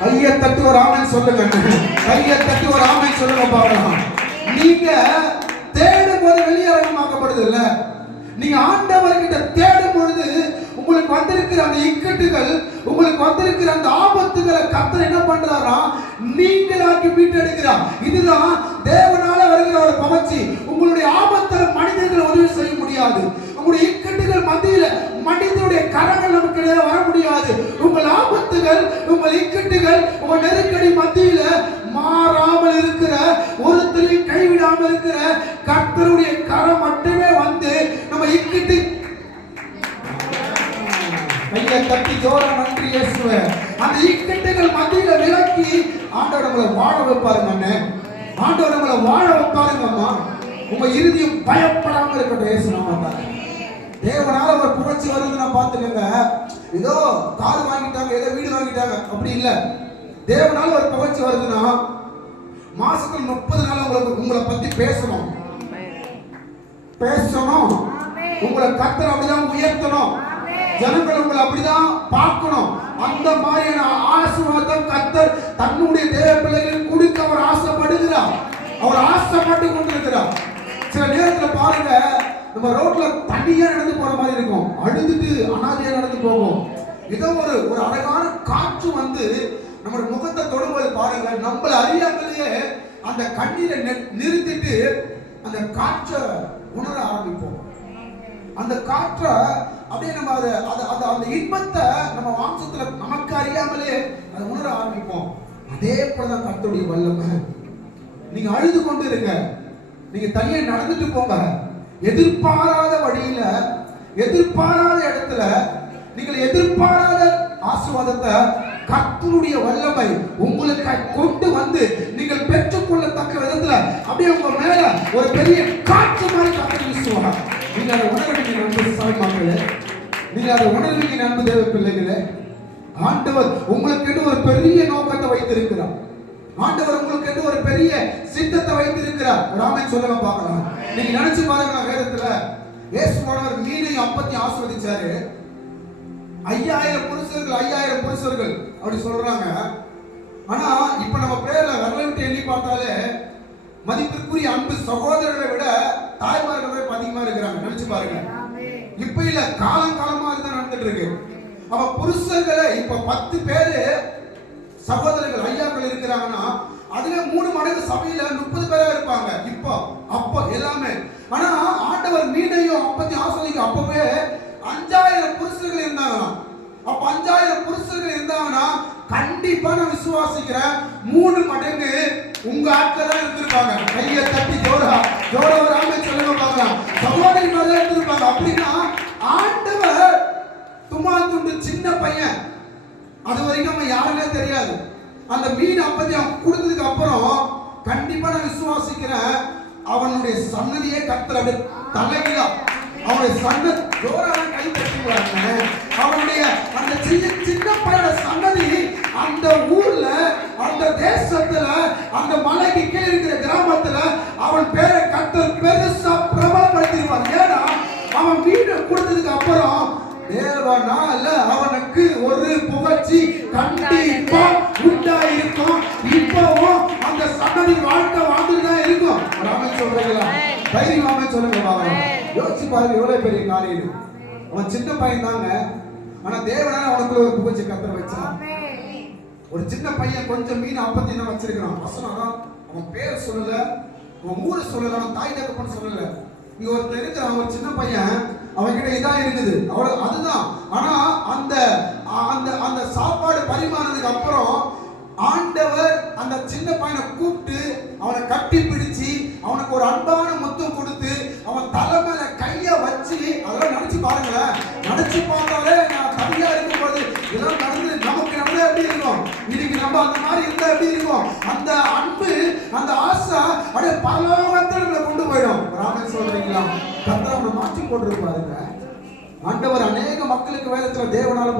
கையை தட்டி ஒரு ஆமென் சொல்லுங்க. கையை தட்டி ஒரு ஆமென் சொல்லுங்க பார்க்கலாம். நீங்க தேடும் போது வெளியரங்கமாக்கப்படுது இல்ல, நீங்க ஆண்டவர்கிட்ட தேடும் பொழுது உங்களுக்கு வந்திருக்கிற அந்த இக்கட்டுகள், உங்களுக்கு வந்திருக்கிற அந்த ஆபத்துகளை கர்த்தர் என்ன பண்றாரா, நீங்களாக்கி மீட்டெடுக்கிறார். இதுதான் தேவனால வருகிற ஒரு பவர்ச்சி. உங்களுடைய ஆபத்துல மனிதர்கள் உதவி செய்ய முடியாது. உங்களுடைய இக்கட்டுகள் மத்தியில மனிதனுடைய கரங்கள் நமக்கு வர முடியாது. உங்கள் ஆபத்துகள், உங்கள் இக்கட்டுகள், உங்கள் நெருக்கடி மத்தியில மாறாமல் இருக்கிற, ஒருத்தரையும் கைவிடாமல் இருக்கிற கர்த்தருடைய கரம் மட்டுமே வந்து நம்ம இக்கட்டு கையை தட்டி ஜோரா நன்றி இயேசுவே. அந்த இக்கட்டுகள் மத்தியில விலக்கி ஆண்டவர் நம்மளை வாழ வைப்பாருங்க. ஆண்டவர் நம்மளை வாழ வைப்பாருங்கம்மா. உங்க இருதயம் பயப்படாம இருக்கட்டும். இயேசு நாமத்தால தேவனால ஒரு புகழ்ச்சி வருதுன்னா பாத்துக்கங்க. ஏதோ கார் வாங்கிட்டாங்க, ஏதோ வீடு வாங்கிட்டாங்க அப்படி இல்ல. தேவனால ஒரு புகழ்ச்சி வருதுன்னா மாசத்துக்கு 30 நாள் உங்களை பத்தி பேசணும். உங்களை கர்த்தர் அப்படிதான் உயர்த்தணும். ஜனங்கள் உங்களை அப்படிதான் பார்க்கணும். அந்த மாதிரியான ஆசீர்வாதம் கர்த்தர் தன்னுடைய தேவ பிள்ளைகளுக்கு கொடுக்க அவர் ஆசைப்படுகிறார். அவர் ஆசைப்பட்டு கொண்டிருக்கிறார். சில நேரத்துல பாருங்க, நம்ம ரோட்ல தனியா நடந்து போற மாதிரி இருக்கும், அழுதுட்டு அனாதையா நடந்து போகும். ஏதோ ஒரு அழகான காற்று வந்து நம்ம முகத்தை தொடும்போது பாருங்க, நம்மள அறியாமலேயே அந்த கண்ணீரை நிறுத்திட்டு அந்த காற்றை உணர ஆரம்பிப்போம். அந்த காற்றை அப்படியே நம்ம அந்த இன்பத்தை நம்ம வாம்சத்துல நமக்கு அறியாமலே அதை உணர ஆரம்பிப்போம். அதே போலதான் கர்த்தருடைய வல்லமை. நீங்க அழுது கொண்டு இருங்க, நீங்க தனியா நடந்துட்டு போங்க. எதிர்பாராத வழியில, எதிர்பாராத இடத்துல, நீங்கள் எதிர்பாராத ஆசீர்வாதத்தை கர்த்தருடைய வல்லமை உங்களுக்கு கொண்டு வந்து நீங்கள் பெற்றுக்கொள்ளத்தக்க விதத்துல அப்படியே உங்க மேல ஒரு பெரிய காற்று மாதிரி கர்த்தர் வீசுவாங்க. நீங்க அதை உணர்வீங்க நண்பு மக்களே, நீங்க அதை உணர்வீங்க நண்பு தேவ பிள்ளைகளே. ஆண்டவர் உங்களுக்கு ஒரு பெரிய நோக்கத்தை வைத்திருக்கிறார். ஆண்டவர் உங்களுக்கு ஒரு பெரிய சித்தத்தை வைத்திருக்கிறார். ஒரு ஆமென் சொல்லுங்க பார்க்கலாம். நீங்க நினைச்சு பாருங்க, வேதத்துல இயேசுவானவர் மீனையும் அப்பத்தையும் ஆசீர்வதிச்சாரு. 5000 புருஷர்கள் 5000 புருஷர்கள் அப்படி சொல்றாங்க. ஆனா இப்ப நம்ம பிரேயர்ல வரல விட்டு எண்ணி பார்த்தாலே மதிப்பிற்குரிய அன்பு சகோதரர்களை விட தாய்மார்கள் அதிகமா இருக்கிறாங்க. நினைச்சு பாருங்க. இப்ப இல்ல, காலமா இதுதான் நடந்துட்டு இருக்கு. அப்ப புருஷர்களை இப்ப 10 பேரு சகோதரர்கள் ஐயாக்கள் இருக்கிறாங்கன்னா அதுல 3 மடங்கு சபையில 30 பேரா இருப்பாங்க. இப்போ அப்ப எல்லாமே. ஆனா ஆண்டவர் மீனையும் அப்பத்தையும் ஆசீர்வதிக்க அப்பவே 5000 புருஷர்கள் இருந்தாங்கன்னா, அப்ப 5000 புருஷர்கள் இருந்தாங்கன்னா கண்டிப்பா நான் விசுவாசிக்கிறேன் 3 மடங்கு உங்க ஆட்கள் தான் இருந்திருப்பாங்க. கையை தட்டி ஜோரா ஒரு ஆமென் சொல்லுங்க பார்க்கலாம். சகோதரி மாதிரி இருந்திருப்பாங்க. அப்படின்னா ஆண்டவர் துண்டு சின்ன பையன், அது வரைக்கும் அவன் யாருன்னே தெரியாது. அந்த மீன் அப்பத்தி அவன் கொடுத்ததுக்கு அப்புறம் கண்டிப்பா நான் விசுவாசிக்கிறேன் அவனுடைய சன்னதியே கர்த்தர் அப்படியே தலைகீழா அவனுடைய சன்னதி ஜோரான கை தட்டுவாங்க. அவனுடைய அந்த சின்ன பையனோட சன்னதி அந்த ஊர்ல, அந்த தேசத்துல, அந்த மலைக்கு கீழே இருக்கிற கிராமத்துல அவன் பேரை கர்த்தர் பெருசா பிரபலப்படுத்திருப்பார். ஏன்னா அவன் மீனை கொடுத்ததுக்கு அப்புறம் தேவனால அவனுக்கு ஒரு புகழ்ச்சி கண்டிப்பா உண்டாயிருக்கும். இப்பவும் அந்த சன்னதி வாழ்க்கை வாழ்ந்துதான் இருக்கும். ஆமென் சொல்றீங்களா? தைரியமா சொல்லுங்க பாருங்க. யோசிச்சு பாருங்க, எவ்வளவு பெரிய காரியம். அவன் சின்ன பையன் தாங்க, ஆனா தேவனால அவனுக்குள்ள ஒரு புகழ்ச்சி கர்த்தர் வச்சான். ஒரு சின்ன பையன் கொஞ்சம் மீன் அப்பத்தி தான் வச்சிருக்கான். வசனம் அவன் பேர் சொல்லல, அவன் ஊரை சொல்லல, அவன் தாய் தகப்பன் சொல்லல. இங்க ஒருத்தர் இருக்கிறான், ஒரு சின்ன பையன், அவன்கிட்ட இதான் இருக்குது அவ்வளவு, அதுதான். ஆனா அந்த அந்த அந்த சாப்பாடு பரிமாறினதுக்கு அப்புறம் ஆண்டவர் அந்த சின்ன பையனை கூப்பிட்டு அவனை கட்டி பிடிச்சு அவனுக்கு ஒரு அன்பான முத்தம் கொடுத்து அவன் தலை மேல கைய வச்சு, அதெல்லாம் நினைச்சு பாருங்களேன். நினைச்சு பார்த்தாலே நான் தனியா இருக்கும்போது இதெல்லாம் நடந்து நமக்கு நம்ம எப்படி இருக்கும், இன்னைக்கு நம்ம அந்த மாதிரி இருந்தா எப்படி இருக்கும். அந்த அன்பு, அந்த ஆசை அப்படியே பரலோகத்துல நம்மளை கொண்டு போயிடும். ஆமென் சொல்றீங்களா? கர்த்தர் அவனை மாற்றி கொண்டிருப்பாருங்க. ஆண்டவர் அநேக மக்களுக்கு வேதத்துல தேவனால